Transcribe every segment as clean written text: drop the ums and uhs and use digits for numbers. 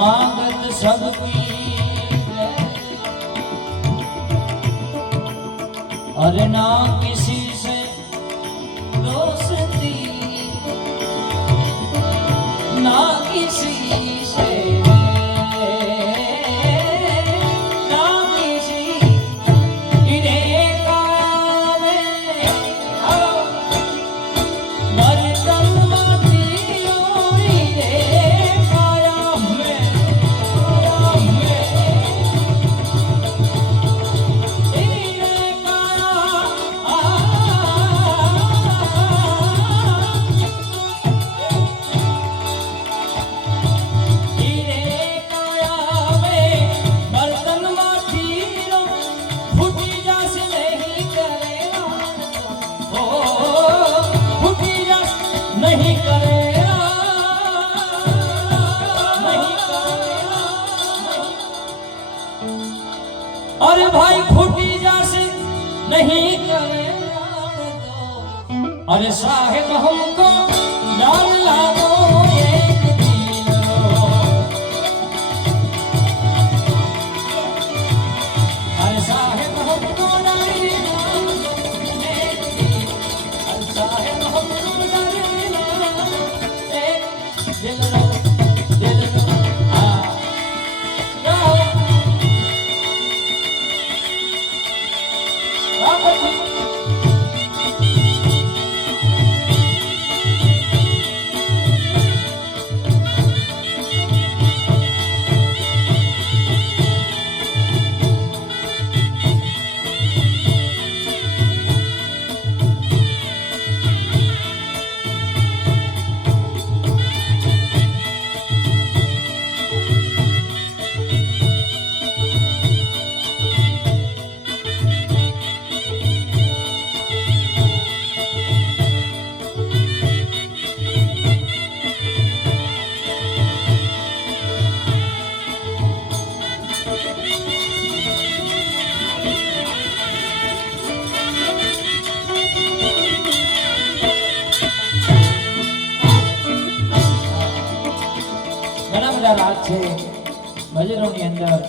समागत सबकी और ना किसी से दोस्ती ना किसी से अरे भाई फूटी जासे नहीं करे अरे साहेब हमको डाल लागो एक दिन अरे साहेब हमको डाल लागो एक दिन अरे साहेब हमको डाल लागो एक दिन રાગ છે ભજનોની અંદર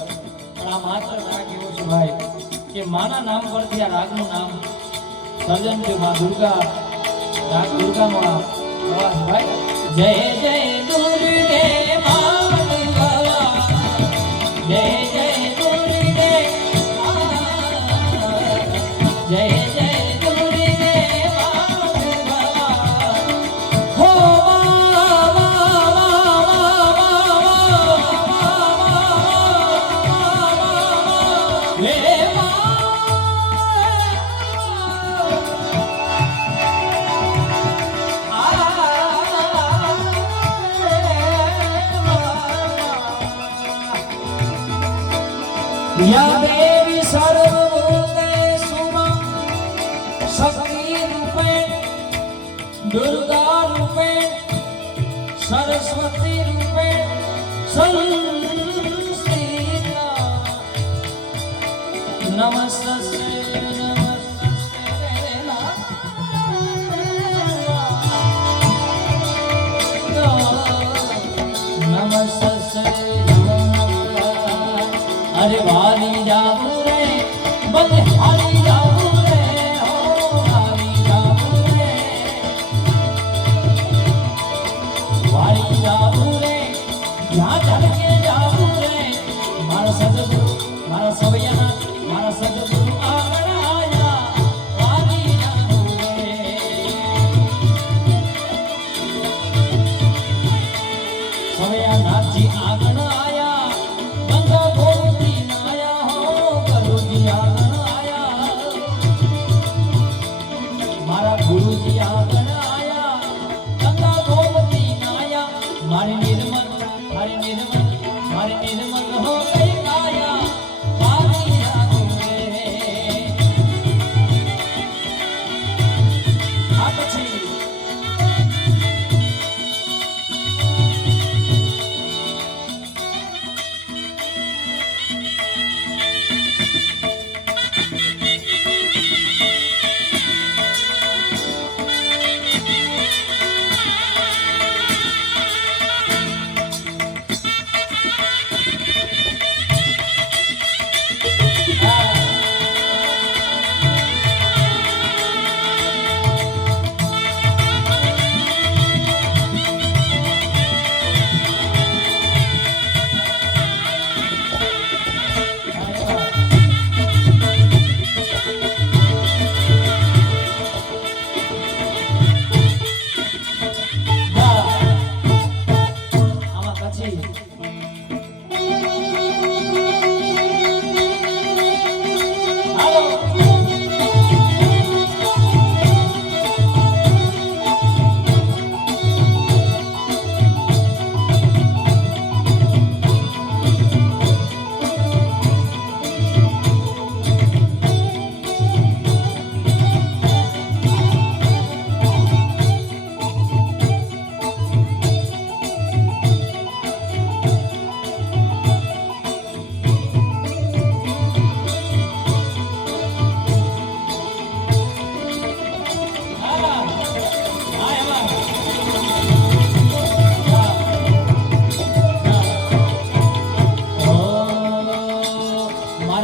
પણ આ માત્ર રાગ એવો છે ભાઈ કે માના નામ પરથી આ રાગનું નામ સર્જન છે માં દુર્ગા રાગ દુર્ગાનો આ પ્રવાસ ભાઈ જય જય દુર્ગે માં દુર્ગા જય જય દુર્ગે જય જય या देवी सर्वभूतेषु शक्ति रूपेण दुर्गा रूपेण सरस्वती रूपेण संस्थिता नमस्ते अरे वाली जाऊं रे बलिहारी जाऊं रे हो वाली जाऊं रे वाली जाऊं रे यहाँ चल के जाऊं रे मारा सदगुरु मारा सवैया मारा सदगुरु आगण आया वाली जाऊं रे सवैया नाथ जी आगण आया बंदा गोमती आया हो गुरु जी आगण आया मारा गुरु जी आगण आया बंदा गोमती आया मारी निर्मल हो गई काया वाली जाऊं रे आ પછી પછી હાલો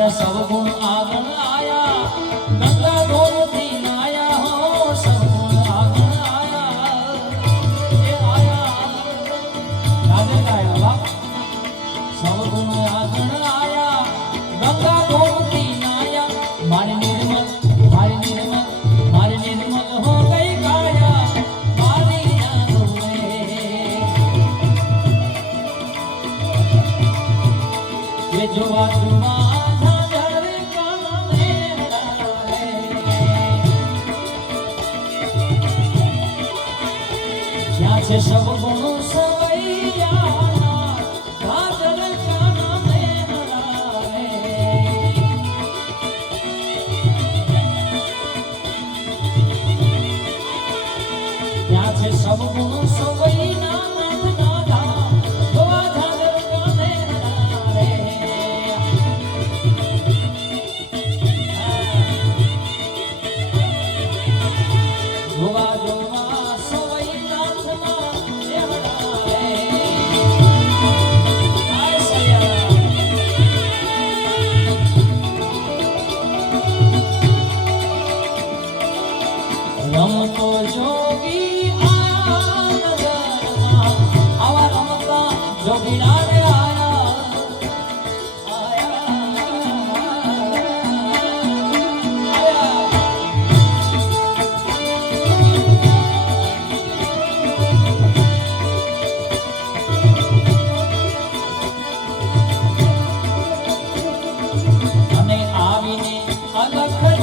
सब गुण आगन आया गंगा गोमती नाया हो सब गुण आगन आया ये आया राधे गाया बाप सब गुण आगन आया गंगा गोमती नाया मारे निर्मल हो गई काया मारी यादों में ये जो आत्मा છે સબ ગુણો સવૈયા કાજલ કાના મેહલા રે ત્યાં છે સબ ગુણો સવૈયા નાથના ધામ જોવા ઝાલર કાને રે જોવા જોવા રમતો જોગી આયા નગરમાં આવા રમતા જોગીડા રે અને આવીને અલખ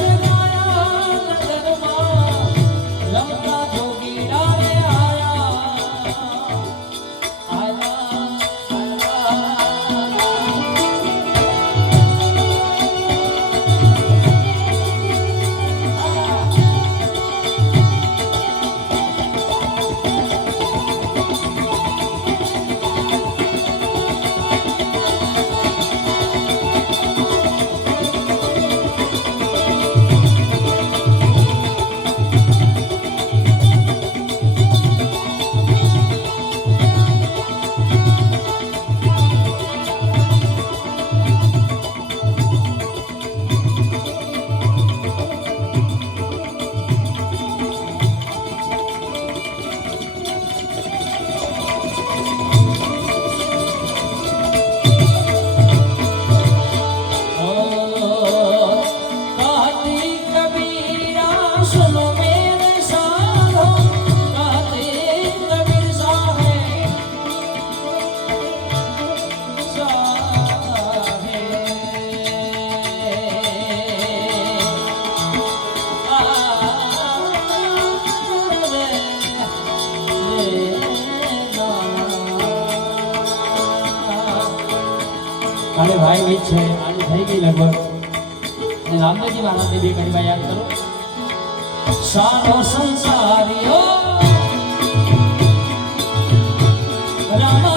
अरे भाई भी छे आज થઈ ગઈ લગભગ અને રામદેવજી મહારાજની બે કડીમાં યાદ કરો સારો સંસારીઓ રામ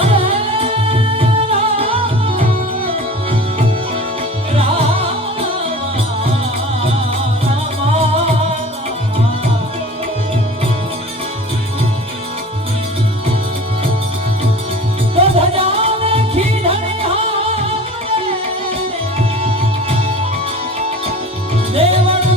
દેવન